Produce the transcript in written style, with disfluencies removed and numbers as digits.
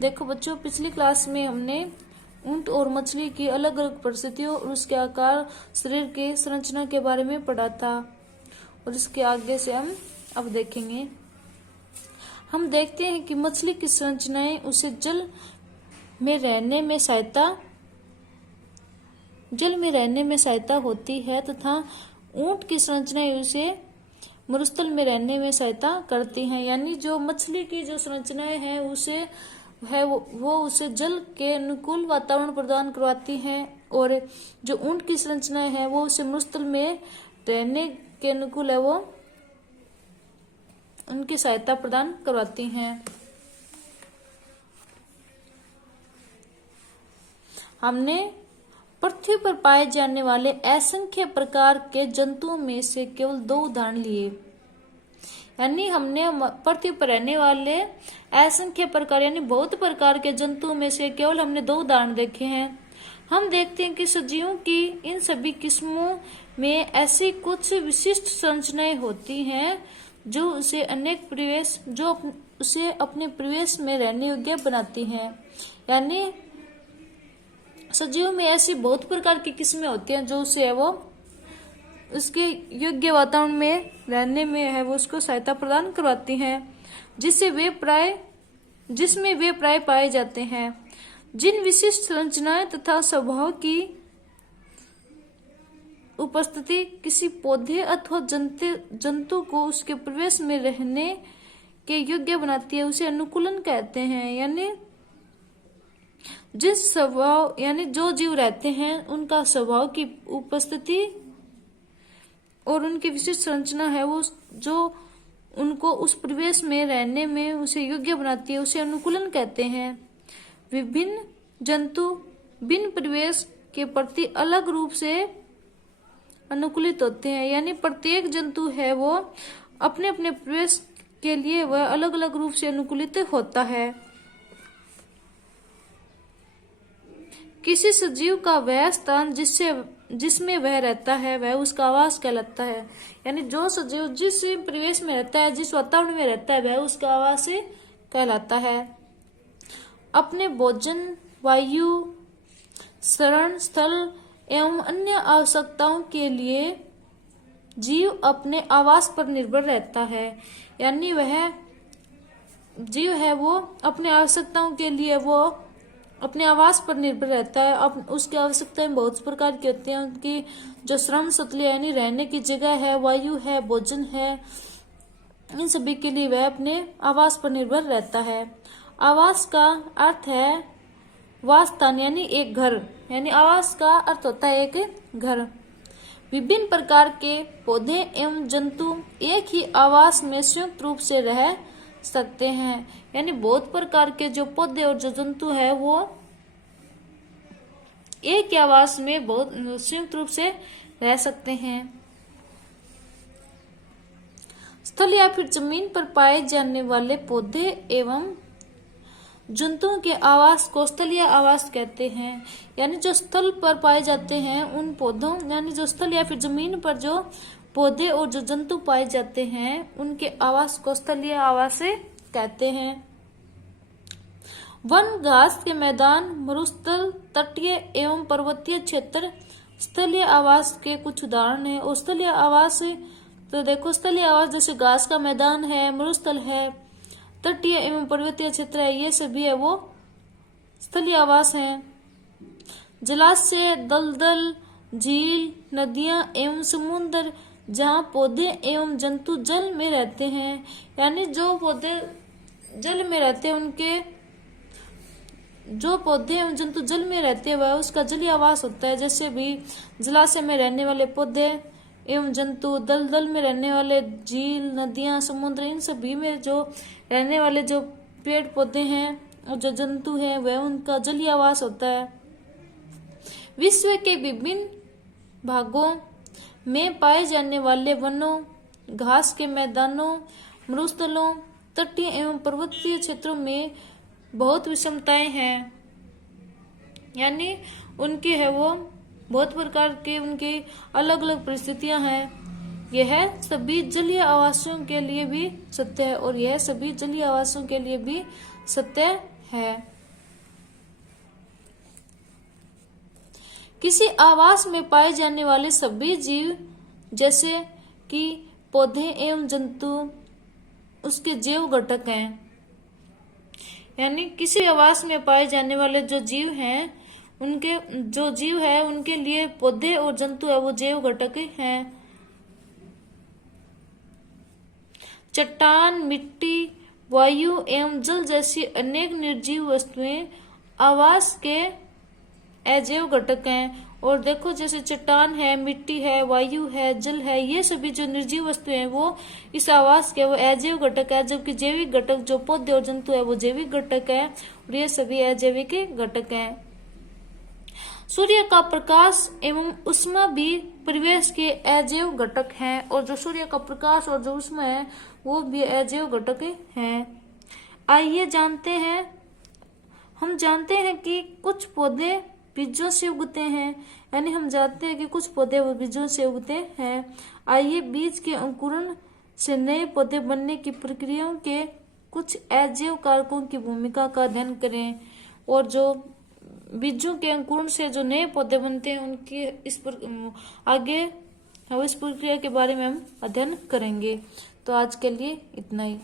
देखो बच्चों, पिछली क्लास में हमने ऊंट और मछली की अलग अलग परिस्थितियों और उसके आकार, शरीर के संरचना के बारे में पढ़ा था। और इसके आगे से हम अब देखेंगे। हम देखते हैं कि मछली की संरचनाएं उसे जल में रहने में सहायता होती है तथा ऊंट की संरचनाएं उसे मरुस्थल में रहने में सहायता करती हैं। यानी जो मछली की जो संरचनाएं हैं वो उसे जल के अनुकूल वातावरण प्रदान करवाती हैं, और जो ऊंट की संरचनाएं हैं वो उसे मरुस्थल में रहने के अनुकूल है, वो उनकी सहायता प्रदान करवाती हैं। हमने पृथ्वी पर पाए जाने वाले असंख्य प्रकार के जंतुओं में से केवल 2 उदाहरण लिए। यानी हमने पृथ्वी पर रहने वाले असंख्य प्रकार यानी बहुत प्रकार के जंतुओं में से केवल हमने 2 उदाहरण देखे हैं। हम देखते हैं कि सजीवों की इन सभी किस्मों में ऐसी कुछ विशिष्ट संरचनाएं होती हैं जो उसे अपने परिवेश में रहने योग्य बनाती हैं। यानी सजीवों में ऐसी बहुत प्रकार की किस्में होती हैं जो उसे उसके योग्य वातावरण में रहने में है वो उसको सहायता प्रदान करवाती हैं, जिसमें वे प्राय पाए जाते हैं। जिन विशिष्ट संरचनाएं तथा स्वभाव की उपस्थिति किसी पौधे अथवा जंतु को उसके परिवेश में रहने के योग्य बनाती है उसे अनुकूलन कहते हैं। यानी जो जीव रहते हैं उनका स्वभाव की उपस्थिति और उनकी विशिष्ट संरचना है वो जो उनको उस परिवेश में रहने में उसे योग्य बनाती है उसे अनुकूलन कहते हैं। विभिन्न जंतु भिन्न परिवेश के प्रति अलग रूप से अनुकूलित होते हैं। यानी प्रत्येक जंतु है वो अपने अपने परिवेश के लिए वह अलग अलग रूप से अनुकूलित होता है। किसी सजीव का वह स्थान जिसमें वह रहता है वह उसका आवास कहलाता है। यानी जो सजीव जिस परिवेश में रहता है, जिस वातावरण में रहता है, वह उसका आवास कहलाता है। अपने भोजन, वायु, शरण स्थल एवं अन्य आवश्यकताओं के लिए जीव अपने आवास पर निर्भर रहता है। यानी वह जीव है वो अपने आवश्यकताओं के लिए वो अपने आवास पर निर्भर रहता है। अब उसकी आवश्यकताएं बहुत प्रकार की होती हैं। उनकी जो श्रम स्थल यानी रहने की जगह है, वायु है, भोजन है, इन सभी के लिए वह अपने आवास पर निर्भर रहता है। आवास का अर्थ है वासस्थान यानी एक घर। यानी आवास का अर्थ होता है एक घर। विभिन्न प्रकार के पौधे एवं जंतु एक ही आवास में संयुक्त रूप से रह सकते हैं। यानी बहुत प्रकार के जो पौधे और जो जंतु है वो एक ही आवास में बहुत संयुक्त रूप से रह सकते हैं। स्थल या फिर जमीन पर पाए जाने वाले पौधे एवं जंतुओं के आवास को स्थलीय आवास कहते हैं। यानी जो स्थल पर पाए जाते हैं उन पौधों यानी जो स्थल या फिर जमीन पर जो पौधे और जो जंतु पाए जाते हैं उनके आवास को स्थलीय आवास कहते हैं। वन, घास के मैदान, मरुस्थल, तटीय एवं पर्वतीय क्षेत्र स्थलीय आवास के कुछ उदाहरण हैं। और स्थलीय आवास तो देखो, स्थलीय आवास जैसे घास का मैदान है, मरुस्थल है, तटीय एवं पर्वतीय क्षेत्र है, ये सभी है वो स्थलीय आवास हैं। जलाशय, दलदल, झील, नदियां एवं समुद्र जहाँ पौधे एवं जंतु जल में रहते हैं। यानी जो पौधे जल में रहते हैं जो पौधे एवं जंतु जल में रहते हैं वह उसका जलीय आवास होता है। जैसे भी जलाशय में रहने वाले पौधे एवं जंतु, दलदल में रहने वाले झील, नदियां, समुद्र, इन सभी में जो रहने वाले जो पेड़ पौधे हैं और जो जंतु हैं वह उनका जलीय आवास होता है। विश्व के विभिन्न भागों में पाए जाने वाले वनों, घास के मैदानों, मरुस्थलों, तटीय एवं पर्वतीय क्षेत्रों में बहुत विषमताएं हैं। यानी उनके है वो बहुत प्रकार के उनकी अलग अलग परिस्थितियां हैं। यह सभी जलीय आवासों के लिए भी सत्य है और यह सभी जलीय आवासों के लिए भी सत्य है। किसी आवास में पाए जाने वाले सभी जीव जैसे कि पौधे एवं जंतु उसके जैव घटक हैं। यानी किसी आवास में पाए जाने वाले जो जीव हैं, उनके जो जीव है उनके लिए पौधे और जंतु है वो जैव घटक हैं। चट्टान, मिट्टी, वायु एवं जल जैसी अनेक निर्जीव वस्तुएं आवास के अजैव घटक हैं। और देखो जैसे चट्टान है, मिट्टी है, वायु है, जल है, ये सभी जो निर्जीव वस्तुएं हैं वो इस आवास के वो अजैव घटक है, जबकि जैविक घटक जो पौधे और जंतु है वो जैविक घटक है और ये सभी अजैविक घटक हैं। सूर्य का प्रकाश एवं उष्मा भी परिवेश के अजैव घटक हैं और जो सूर्य का प्रकाश और जो उष्मा है वो भी अजैव घटक हैं। आइए हम जानते हैं कि कुछ पौधे बीजों से उगते हैं। यानी हम जानते हैं कि कुछ पौधे वो बीजों से उगते हैं। आइए बीज के अंकुरण से नए पौधे बनने की प्रक्रियाओं के कुछ अजैव कारकों की भूमिका का अध्ययन करें और जो बीजों के अंकुरण से जो नए पौधे बनते हैं उनकी आगे इस प्रक्रिया के बारे में हम अध्ययन करेंगे। तो आज के लिए इतना ही।